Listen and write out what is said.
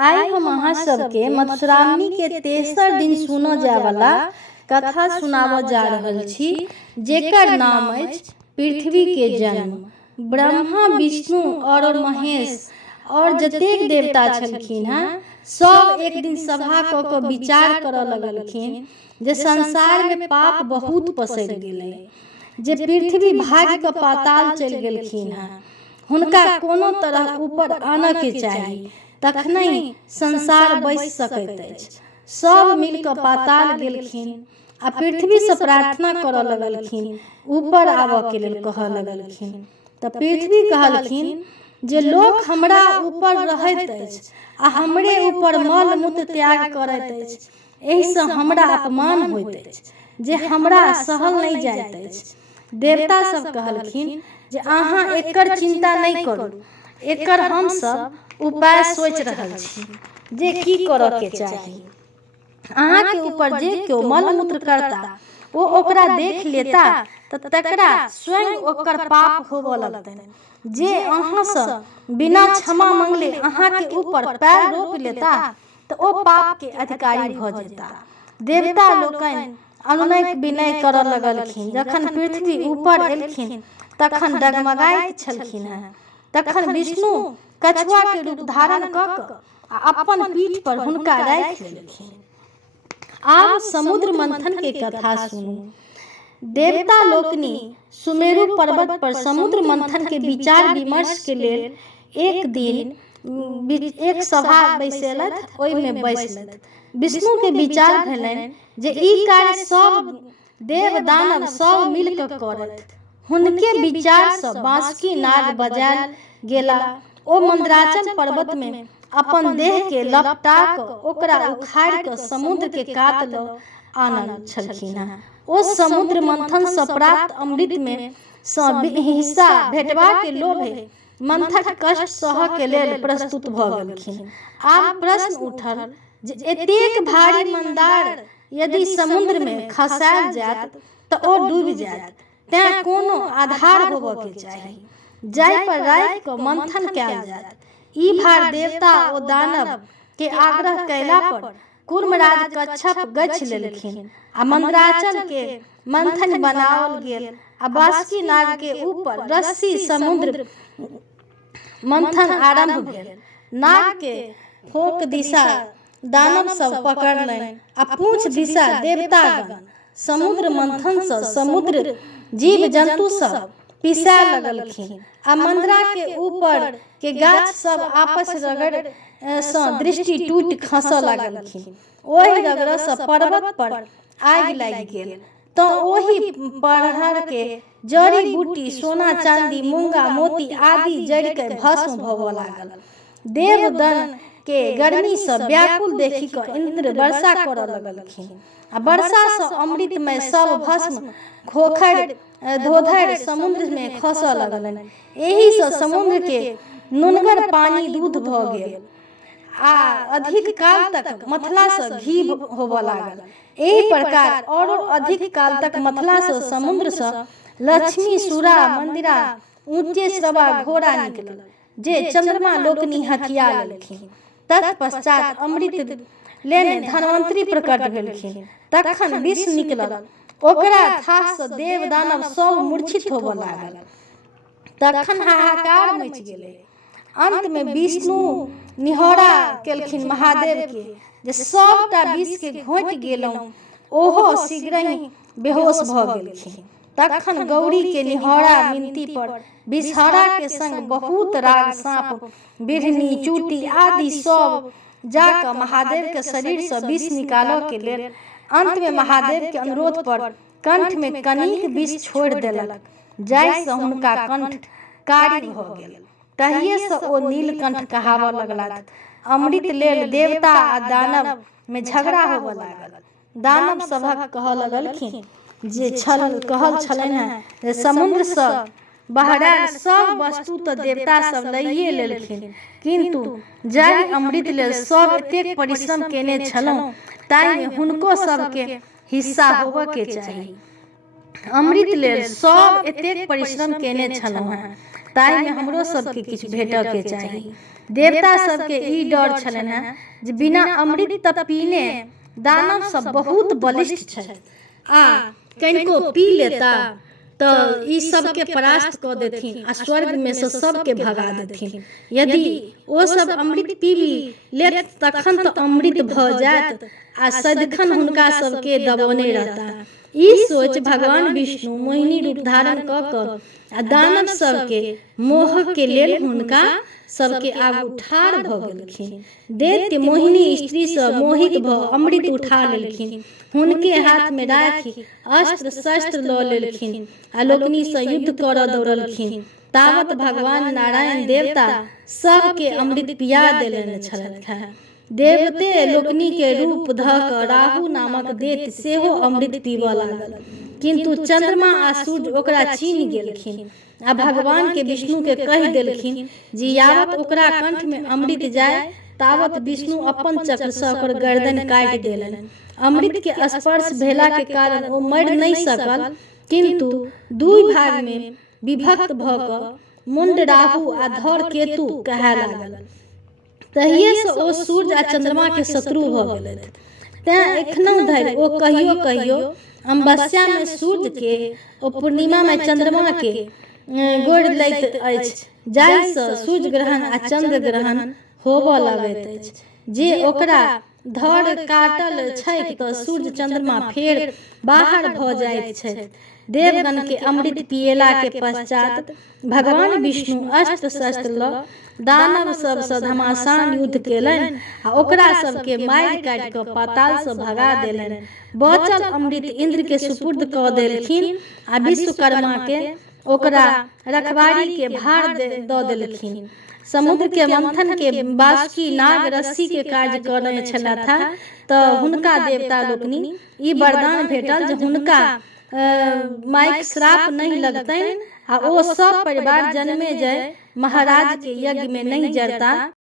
आई हम अहाँ सबके मधुश्रावणी के तेसर दिन सुनो जाय वाला कथा सुनाब जा रहल छी, जेकर नाम अछि पृथ्वी के जन्म। ब्रह्मा, विष्णु और महेश और जतेक देवता छलखिन हैं, सब एक दिन सभा क के विचार करऽ लगलखिन जे संसार में पाप बहुत पसरि गेलै, जे पृथ्वी भाग के पाताल चलि गेलखिन हैं, हुनका कोनो तरह ऊपर आनऽ के चाही, तखनहि संसार बचि सकैत अछि। सब मिल कऽ पाताल गेलखिन आ पृथ्वी से प्रार्थना करऽ लगलखिन, ऊपर आबऽ के लेल कहऽ लगलखिन। तऽ पृथ्वी कहलखिन जे लोक हमरा ऊपर रहैत अछि आ हमरे ऊपर मल मूत्र त्याग करैत अछि, एहि से हमरा अपमान होइत अछि जे हमरा सहल नहीं जाइत अछि। देवता सब कहलखिन जे अहाँ एकर चिंता नहीं करू, एकर हम सब उपाय सोच रहल छी जे की करऽ के चाही। अहाँ के ऊपर जे केओ मल मूत्र करता वो ओकरा देख लेता तऽ तकरा स्वयं ओकर पाप होबऽ लगतनि। जे अहाँ से बिना क्षमा मंगले अहाँ के ऊपर पैर रोप लेता तऽ ओ पाप के अधिकारी भऽ जेता। देवता लोकनि अनुनय विनय करऽ लगलखिन। जखन पृथ्वी ऊपर एलखिन तखन डगमगाइत छलखिन हैं। तखन विष्णु कछुआ के रूप धारण कऽ कऽ अपन पीठ पर हुनका राखि लेलखिन। आब समुद्र मंथन के कथा सुनू। देवता लोकनि सुमेरु पर्वत पर समुद्र मंथन के विचार विमर्श के लेल एक दिन एक सभा बैसेलथि, ओहि में बैसलथि। विष्णु के विचार भेलनि जे ई कार्य सब देव दानव सब मिल कऽ करथि। हुनके विचार से बांसुरी नाद बजायल गेला। ओ मंदराचल पर्वत में अपन देह के लपटा कऽ ओकरा उखाड़ि कऽ समुद्र के कात लऽ आनल छलखिन हैं। ओ समुद्र मंथन से प्राप्त अमृत में हिस्सा भेटबा के लोभे मंथक कष्ट सहऽ के लेल प्रस्तुत भऽ गेलखिन। आब प्रश्न उठल जे एतेक भारी मंदार यदि समुद्र में खसायल जायत तऽ ओ डूबि जायत, तें कोनो आधार होबऽ के चाही जाहि पर राखि कऽ मंथन कयल जायत। ई भार देवता ओ दानव के आग्रह कयला पर कूर्मराज कच्छप गछि लेलखिन आ मंदराचल के मंथन बनाओल गेल आ बांसुरी नाग के ऊपर रस्सी समुद्र मंथन आरंभ भेल। नाग के फोक दिशा दानव सब पकड़लनि आ पूंछ दिशा देवतागण। समुद्र मंथन से समुद्र जीव जंतु सब पिसाय लगलखिन आ मंदरा के ऊपर के गाछ सब आपस रगड़ सँ दृष्टि टूटि खसऽ लगलखिन। ओहि रगड़ से पर्वत पर आगि लागि गेल तऽ ओहि पहर के जड़ी बूटी सोना चांदी मूंगा मोती आदि जड़ि के भस्म होबऽ लागल। देवगण के गर्मी से व्याकुल देखि कऽ इंद्र वर्षा करऽ लगलखिन आ वर्षा से अमृतमय सब भस्म खोखरि धोधरि समुद्र में खसऽ लगलनि। एहि से समुद्र के नुनगर पानी दूध भऽ गेल आ अधिक काल तक मथला से घी होबऽ लागल। एहि प्रकार और अधिक काल तक मथला से समुद्र से लक्ष्मी सुरा मंदिरा ऊंचे श्रवा घोड़ा निकलल, जे चंद्रमा लोकनि हथिया लेलखिन। तत्पश्चात अमृत लेने धनवंतरी प्रकट भेलखिन। तखन विष निकलल, ओकरा थाह से देव दानव सब मूर्छित होबऽ लागल। तखन हाहाकार मचि गेलै। अंत में विष्णु निहोरा केलखिन महादेव के जे सबटा विष के घोंटि गेलहुँ, ओहो शीघ्रहि बेहोश भऽ गेलखिन। तखन गौरी के निहोरा विनती पर विषहरा के संग बहुत राग सांप बिढ़नी चूटी आदि सब जाकर महादेव के शरीर से विष निकालऽ के लेल अंत में महादेव के अनुरोध पर कंठ में कनिक विष छोड़ि देलक, जाहि से हुनका कंठ कारी भऽ गेल। तहिए से ओ नीलकंठ कहावऽ लगलाह। अमृत लेल देवता आ दानव में झगड़ा होबऽ लागल। दानव सभक कहऽ लगलखिन जे कहल छलनि हैं जे समुद्र से बहरायल सब वस्तु तऽ देवता सब लइए लेलखिन, किंतु जाहि अमृत लेल सब एतेक परिश्रम केने छलहुँ ताहि में हुनको सबके हिस्सा होबऽ के चाही। अमृत लेल सब एतेक परिश्रम केने छलहुँ हैं, ताहि में हमरो सबके किछु भेटऽ के चाही। देवता सबके ई डर छलनि हैं जे बिना अमृत त पीने दानव सब बहुत बलिष्ठ छथि, आ कनिको पी लेता तो ई सबके परास्त कऽ देथिन आ स्वर्ग में से सबके भगा देथिन। यदि ओ सब अमृत पीबी लेत तखन तो अमृत भऽ जायत आ सदिखन हुनका सबके दबौने रहता। ई सोच भगवान विष्णु मोहिनी रूप धारण कऽ कऽ आ दानव सबके मोह के लेल हुनका सबके आगू ठाढ़ भऽ गेलखिन। दैत्य मोहिनी स्त्री सँ मोहित भऽ अमृत उठा लेलखिन, हुनके हाथ में राखि अस्त्र शस्त्र लऽ लेलखिन आ लोकनि सँ युद्ध करऽ दौड़लखिन। तावत भगवान नारायण देवता सबके अमृत पिया देलनि छलथि हैं। देवते लोकनि के रूप धऽ कऽ राहु नामक दैत्य सेहो अमृत पीबऽ लागल, किंतु चंद्रमा आ सूर्य ओकरा चीन्ह गेलखिन आ भगवान के विष्णु के कहि देलखिन जे यावत ओकरा कंठ में अमृत जाय तावत विष्णु अपन चक्र सँ ओकर गर्दन काटि देलनि। अमृत के स्पर्श भेला के कारण ओ मरि नहि सकल, किंतु दुई भाग में विभक्त भऽ कऽ मुंड राहु आ धर केतु कहै लागल। तहिए से ओ सूर्य आ चंद्रमा के शत्रु भऽ गेलथि। तें एखनहुँ धरि ओ कहियो कहियो अमावस्या में सूर्य के ओ पूर्णिमा में चंद्रमा के गोर लैत अछि, जाहि सँ सूर्य ग्रहण आ चंद्र ग्रहण होबऽ लगैत अछि। जे ओकरा धर काटल छैक तऽ सूर्य चंद्रमा फेर बाहर भऽ जाइत छथि। देवगण के अमृत पियला के पश्चात भगवान विष्णु अस्त्र शस्त्र लऽ दानव सब सँ घमासान युद्ध केलनि आ ओकरा सबके मारि काटि कऽ पाताल सँ भगा देलनि। बचल अमृत इंद्र के सुपुर्द कऽ देलखिन आ विश्वकर्मा के ओकरा रखवारी के भार दऽ देलखिन। समुद्र के मंथन के बासुकी नाग रस्सी के कार्य करने छलथि तऽ हुनका देवता लोकनि ई वरदान भेटल जे हुनका माइक श्राप नहीं लगतनि आ ओ सब परिवार जन्मे जय महाराज के यज्ञ में नहीं जरता।